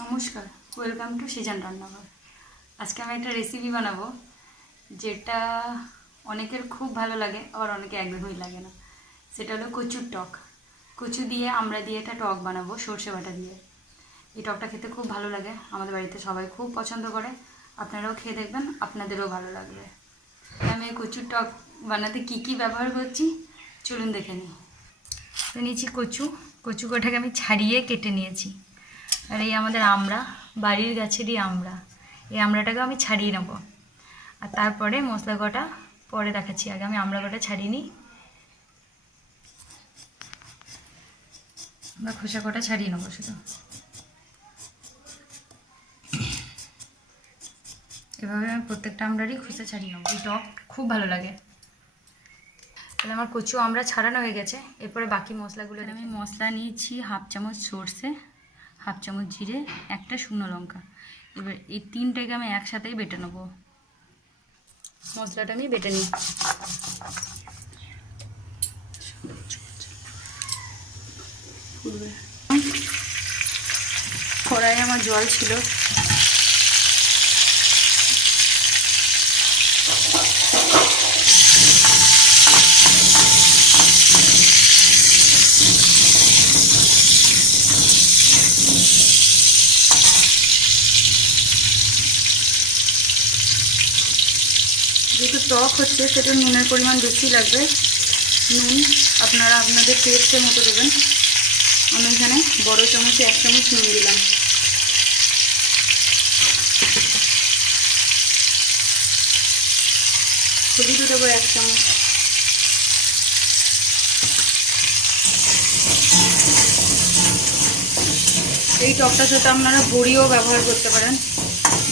নমস্কার, welcome to season রান্নাঘর। আজকে আমি একটা রেসিপি বানাবো যেটা অনেকের খুব ভালো লাগে, আবার অনেকে একদমই লাগে না। সেটা হলো কচুর টক। কচু দিয়ে আমরা দিয়ে একটা টক বানাবো সর্ষে বাটা দিয়ে। এই টকটা খেতে খুব ভালো লাগে, আমাদের বাড়িতে সবাই খুব পছন্দ করে। আপনারাও খেয়ে দেখবেন, আপনাদেরও ভালো লাগবে। আমি এই কচুর টক বানাতে কি কি ব্যবহার করছি চলুন দেখে নিই। নিয়েছি কচু কটাকে আমি ছাড়িয়ে কেটে নিয়েছি। আর এই আমাদের আমড়া, বাড়ির গাছেরই আমড়া, এই আমড়াটাকে আমি ছাড়িয়ে নেব। আর তারপরে মশলা কটা পরে দেখাচ্ছি, আগে আমি আমড়া কটা ছাড়িয়ে নিই। আমরা খোসা কটা ছাড়িয়ে নেবো শুধু। এভাবে আমি প্রত্যেকটা আমড়ারই খোসা ছাড়িয়ে নেবো। এই টক খুব ভালো লাগে। তাহলে আমার কচু আমড়া ছাড়ানো হয়ে গেছে। এরপরে বাকি মশলাগুলো আমি মশলা নিয়েছি, 1/2 চামচ সর্ষে, 1/2 চামচ জিরে, একটা শুকনো লঙ্কা। এবার এই তিনটাকে আমি একসাথেই বেটে নেবো। মশলাটা আমি বেটে নিই। কড়াইয়ে আমার জল ছিল, যেহেতু টক হচ্ছে সেটা নুনের পরিমাণ বেশি লাগবে। নুন আপনারা আপনাদের টেস্টের মতো দেবেন। আমি এখানে বড় চামচে 1 চামচ নুন দিলাম। হলুদও দেবো 1 চামচ। এই টকটার সাথে আপনারা বড়িও ব্যবহার করতে পারেন।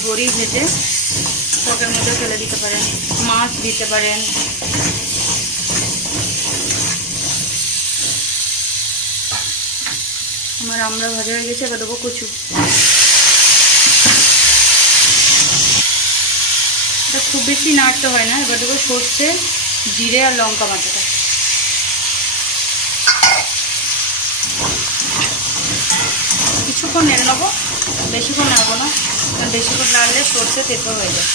বড়ি ভেজে টকের মধ্যে ফেলে দিতে পারেন, মাছ দিতে পারেন। আমার আমড়া ভাজা হয়ে গেছে, এবার দেবো কচু। এটা খুব বেশি নাড়তে হয় না। এবার দেবো সর্ষে, জিরে আর লঙ্কা বাটাটা। কিছুক্ষণ নেড়ে নেবো, বেশিক্ষণ নাড়বো না, কারণ বেশিক্ষণ নাড়লে সর্ষে তেতো হয়ে যায়।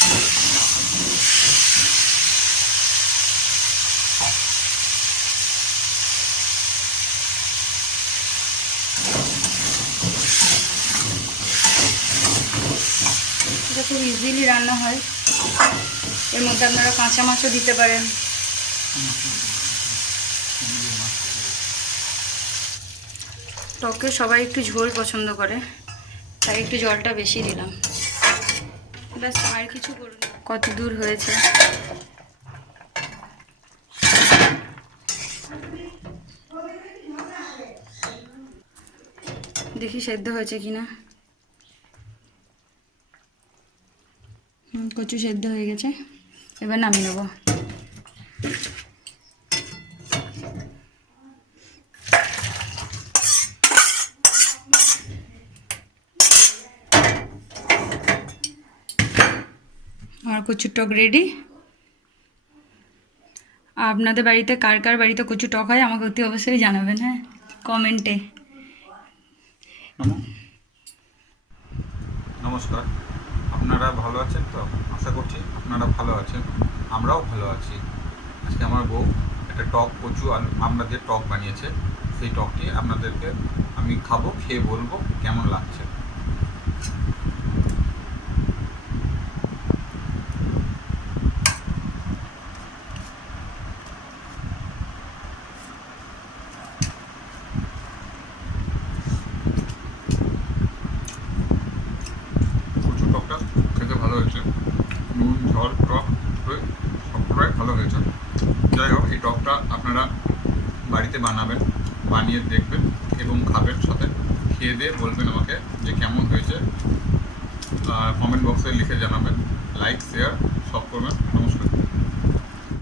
এটা খুব ইজিলি রান্না হয়। এর মধ্যে আপনারা কাঁচা মাছও দিতে পারেন। টকে সবাই একটু ঝোল পছন্দ করে, তাই একটু জলটা বেশি দিলাম। ব্যাস, আর কিছু করুন। কত দূর হয়েছে দেখি, সেদ্ধ হয়েছে কিনা। কচু সেদ্ধ হয়ে গেছে, এবার নামিয়ে নেব। আমার কচুর টক রেডি। আপনাদের বাড়িতে কার কার বাড়িতে কচু টক হয় আমাকে অতি অবশ্যই জানাবেন, হ্যাঁ, কমেন্টে। নমস্কার, আপনারা ভালো আছেন তো? আশা করছি আপনারা ভালো আছেন, আমরাও ভালো আছি। আজকে আমার বউ একটা টক কচু আর আমড়া দিয়ে টক বানিয়েছে। সেই টকটি আপনাদেরকে আমি খাবো, খেয়ে বলবো কেমন লাগছে। কচু টকটা খেতে ভালো হয়েছে, নুন ঝাল টক হয়ে সবটাই ভালো হয়েছে। যাই হোক, এই টকটা আপনারা বাড়িতে বানাবেন, বানিয়ে দেখবেন এবং খাবেন, সাথে খেয়ে দিয়ে বলবেন আমাকে যে কেমন হয়েছে। কমেন্ট বক্সে লিখে জানাবেন, লাইক শেয়ার সব করবেন। নমস্কার।